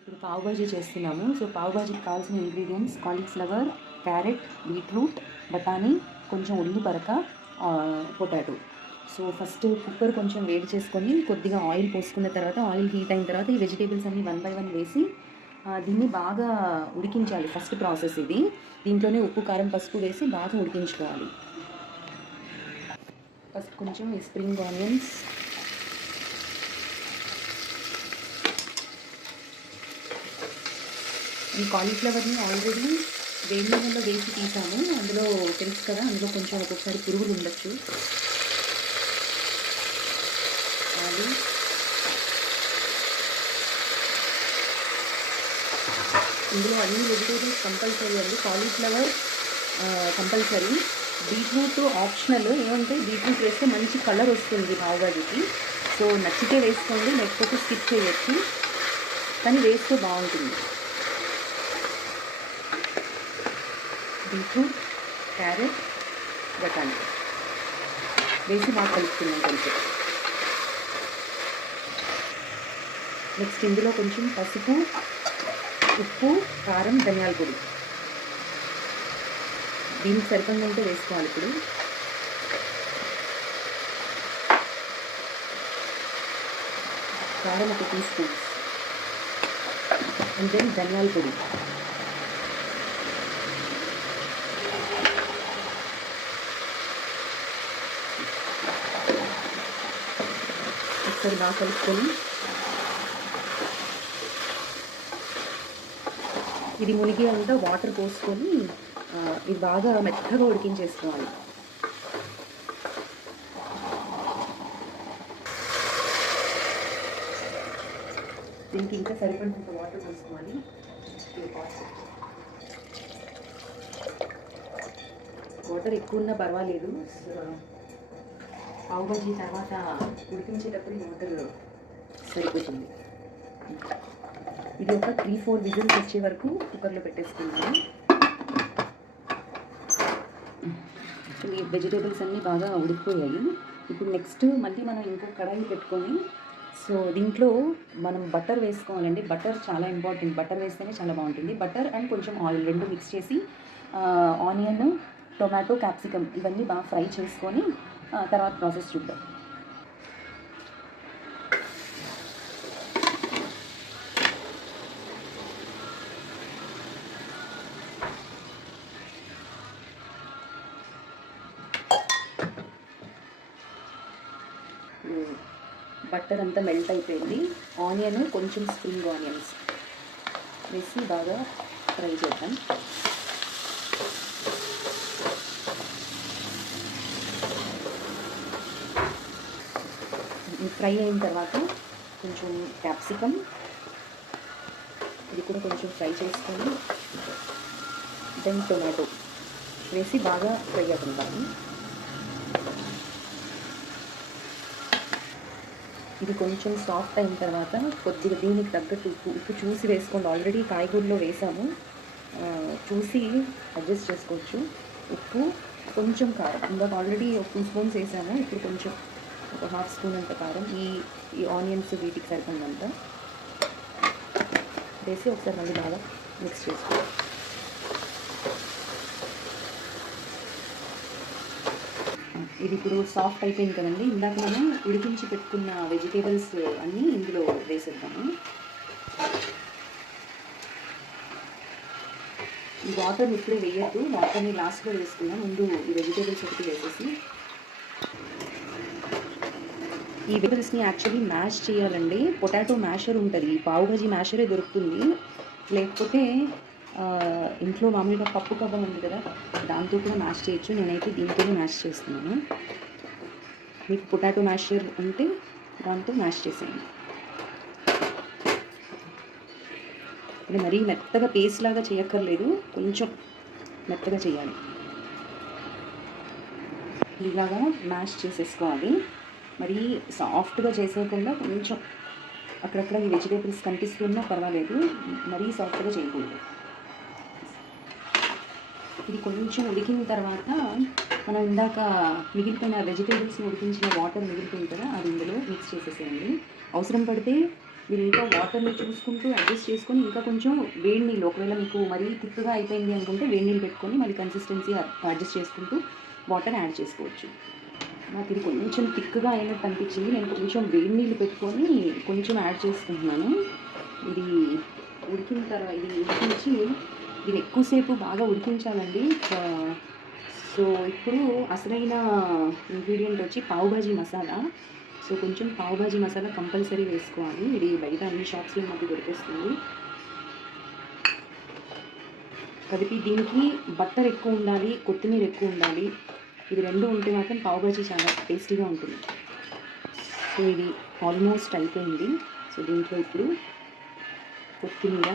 ఇప్పుడు పావు బాజీ చేస్తున్నాము. సో పావు బాజీకి కావాల్సిన ఇంగ్రీడియంట్స్ కాలీఫ్లవర్, క్యారెట్, బీట్రూట్, బఠానీ, కొంచెం ఉల్లి పరక, పొటాటో. సో ఫస్ట్ కుక్కర్ కొంచెం వేడి చేసుకొని కొద్దిగా ఆయిల్ పోసుకున్న తర్వాత ఆయిల్ హీట్ అయిన తర్వాత ఈ వెజిటేబుల్స్ అన్నీ 1 బై 1 వేసి దీన్ని బాగా ఉడికించాలి. ఫస్ట్ ప్రాసెస్ ఇది. దీంట్లోనే ఉప్పు, కారం, పసుపు వేసి బాగా ఉడికించుకోవాలి. ఫస్ట్ కొంచెం ఈ స్ప్రింగ్ ఆనియన్స్, ఈ కాలీఫ్లవర్ని ఆల్రెడీ వేడి నీళ్ళలో వేసి తీసాము. అందులో తెలుసు కదా, అందులో కొంచెం ఒక్కొక్కసారి పురుగులు ఉండొచ్చు. అది ఇందులో అన్ని వెజిటేబుల్స్ కంపల్సరీ అండి. Cauliflower compulsory, beetroot optional. ఏమంటే బీట్రూట్ వేస్తే మంచి కలర్ వస్తుంది పావుబాజీకి. సో నచ్చితే వేసుకోండి, లేకపోతే స్కిప్ చేయొచ్చు, కానీ వేస్తే బాగుంటుంది. బీట్రూట్, క్యారెట్, బఠానీ వేసి బాగా కలుపుతున్నాం కొంచెం. నెక్స్ట్ ఇందులో కొంచెం పసుపు, ఉప్పు, కారం, ధనియాల పొడి దీనికి సరిపడినంత వేసుకోవాలి. ఇప్పుడు కారం 1 టీ స్పూన్, అండ్ దెన్ ధనియాల పొడి. ఒకసారి బాగా కలుపుకొని ఇది మునిగి అంతా వాటర్ పోసుకొని ఇది బాగా మెత్తగా ఉడికించేసుకోవాలి. దీనికి ఇంకా సరిపడినంత వాటర్ పోసుకోవాలి. వాటర్ ఎక్కువ ఉన్నా పర్వాలేదు. పావు బాజీ తర్వాత ఉడికించేటప్పుడు వాటర్ సరిపోతుంది. ఇది ఒక 3-4 విజిల్స్ వచ్చే వరకు కుక్కర్లో పెట్టేసుకున్నాను. ఈ వెజిటేబుల్స్ అన్నీ బాగా ఉడికిపోయాయి. ఇప్పుడు నెక్స్ట్ మళ్ళీ మనం ఇంకో కడాయి పెట్టుకొని, సో దీంట్లో మనం బటర్ వేసుకోవాలండి. బటర్ చాలా ఇంపార్టెంట్. బటర్ వేస్తేనే చాలా బాగుంటుంది. బటర్ అండ్ కొంచెం ఆయిల్ రెండు మిక్స్ చేసి ఆనియన్, టొమాటో, క్యాప్సికమ్ ఇవన్నీ బాగా ఫ్రై చేసుకొని తర్వాత ప్రాసెస్ చూద్దాం. బటర్ అంతా మెల్ట్ అయిపోయింది. ఆనియన్, కొంచెం స్ప్రింగ్ ఆనియన్స్ వేసి బాగా ఫ్రై చేద్దాం. ఫ్రై అయిన తర్వాత కొంచెం క్యాప్సికమ్, ఇది కూడా కొంచెం ఫ్రై చేసుకొని దెన్ టొమాటో వేసి బాగా ఫ్రై అవుతుంటాము. ఇది కొంచెం సాఫ్ట్ అయిన తర్వాత కొద్దిగా దీనికి తగ్గట్టు ఉప్పు చూసి వేసుకోండి. ఆల్రెడీ కాయగూరలో వేసాము, చూసి అడ్జస్ట్ చేసుకోవచ్చు. ఉప్పు, కొంచెం కారం, ఇందాక ఆల్రెడీ 2 స్పూన్స్ వేసాము. ఇప్పుడు కొంచెం ఒక 1/2 స్పూన్ అంత కారం ఈ ఆనియన్స్ వీటికి సరిపడినంత వేసి ఒకసారి మళ్ళీ బాగా మిక్స్ చేసుకోవాలి. ఇది ఇప్పుడు సాఫ్ట్ అయిపోయింది కదండి. ఇందాక మనం ఉడికించి పెట్టుకున్న వెజిటేబుల్స్ అన్నీ ఇందులో వేసేద్దాము. ఈ వాటర్ ఇప్పుడే వేయద్దు, వాటర్ని లాస్ట్లో వేసుకున్నాం. ముందు ఈ వెజిటేబుల్స్ ఒకటి వేసేసి ఈ వెజిటేబుల్స్ని యాక్చువల్లీ మ్యాష్ చేయాలండి. పొటాటో మ్యాషర్ ఉంటుంది, పావు భాజీ మ్యాషరే దొరుకుతుంది. లేకపోతే ఇంట్లో మామూలుగా పప్పు కవ్వ ఉంది కదా, దాంతో కూడా మ్యాష్ చేయొచ్చు. నేనైతే దీంతోనే మ్యాష్ చేస్తున్నాను. మీకు పొటాటో మ్యాషర్ ఉంటే దాంతో మ్యాష్ చేసేయండి. అంటే మరీ మెత్తగా పేస్ట్ లాగా చేయక్కర్లేదు, కొంచెం మెత్తగా చేయాలి. ఇలాగా మ్యాష్ చేసేసుకోవాలి. మరీ సాఫ్ట్గా చేసేయకుండా కొంచెం అక్కడక్కడ ఈ వెజిటేబుల్స్ కనిపిస్తున్నా పర్వాలేదు, మరీ సాఫ్ట్గా చేయకూడదు. ఇది కొంచెం ఉడికిన తర్వాత మనం ఇందాక మిగిలిపోయిన వెజిటేబుల్స్ ఉడికించిన వాటర్ మిగిలిపోయింది కదా, అది ఇందులో మిక్స్ చేసేసేయండి. అవసరం పడితే మీరు ఇంకా వాటర్ని చూసుకుంటూ అడ్జస్ట్ చేసుకొని ఇంకా కొంచెం వేడి నీళ్ళు, ఒకవేళ మీకు మరీ థిక్గా అయిపోయింది అనుకుంటే వేడి నీళ్ళు పెట్టుకొని మళ్ళీ కన్సిస్టెన్సీ అడ్జస్ట్ చేసుకుంటూ వాటర్ యాడ్ చేసుకోవచ్చు. నాకు ఇది కొంచెం థిక్గా అయినట్టు అనిపించింది. నేను కొంచెం వేడి నీళ్ళు పెట్టుకొని కొంచెం యాడ్ చేసుకుంటున్నాను. ఇది ఉడికిన తర్వాత ఇది ఉడికించి దీన్ని ఎక్కువసేపు బాగా ఉడికించాలండి. సో ఇప్పుడు అసలైన ఇంగ్రీడియంట్ వచ్చి పావుభాజీ మసాలా. సో కొంచెం పావుభాజీ మసాలా కంపల్సరీ వేసుకోవాలి. ఇది బయట అన్ని షాప్స్లో మాకు దొరికేస్తుంది. కలిపి దీనికి బట్టర్ ఎక్కువ ఉండాలి, కొత్తిమీర ఎక్కువ ఉండాలి. ఇది రెండు ఉంటే మాత్రం పావుభాజీ చాలా టేస్టీగా ఉంటుంది. సో ఇది ఆల్మోస్ట్ అయిపోయింది. సో దీంట్లో ఇప్పుడు కొత్తిమీర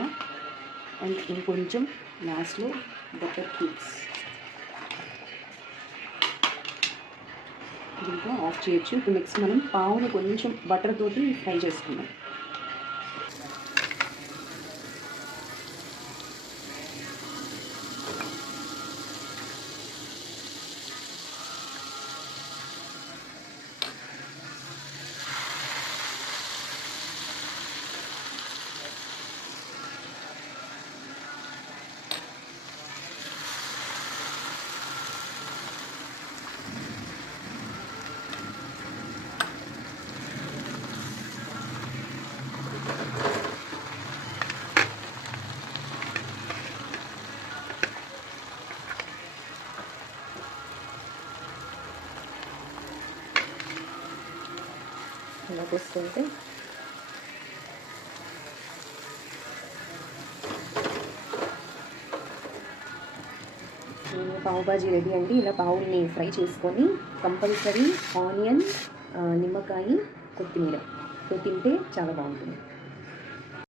అండ్ ఇంకొంచెం లాస్ట్లో బటర్ క్యూబ్స్ దీంట్లో ఆఫ్ చేయొచ్చు. ఇప్పుడు నెక్స్ట్ మనం పావుని కొంచెం బటర్ తోటి ఫ్రై చేసుకుందాం. ఇలా పోసుకుంటే పావుబాజీ రెడీ అండి. ఇలా పావుల్ని ఫ్రై చేసుకొని కంపల్సరీ ఆనియన్, నిమ్మకాయ, కొత్తిమీరతో తింటే చాలా బాగుంటుంది.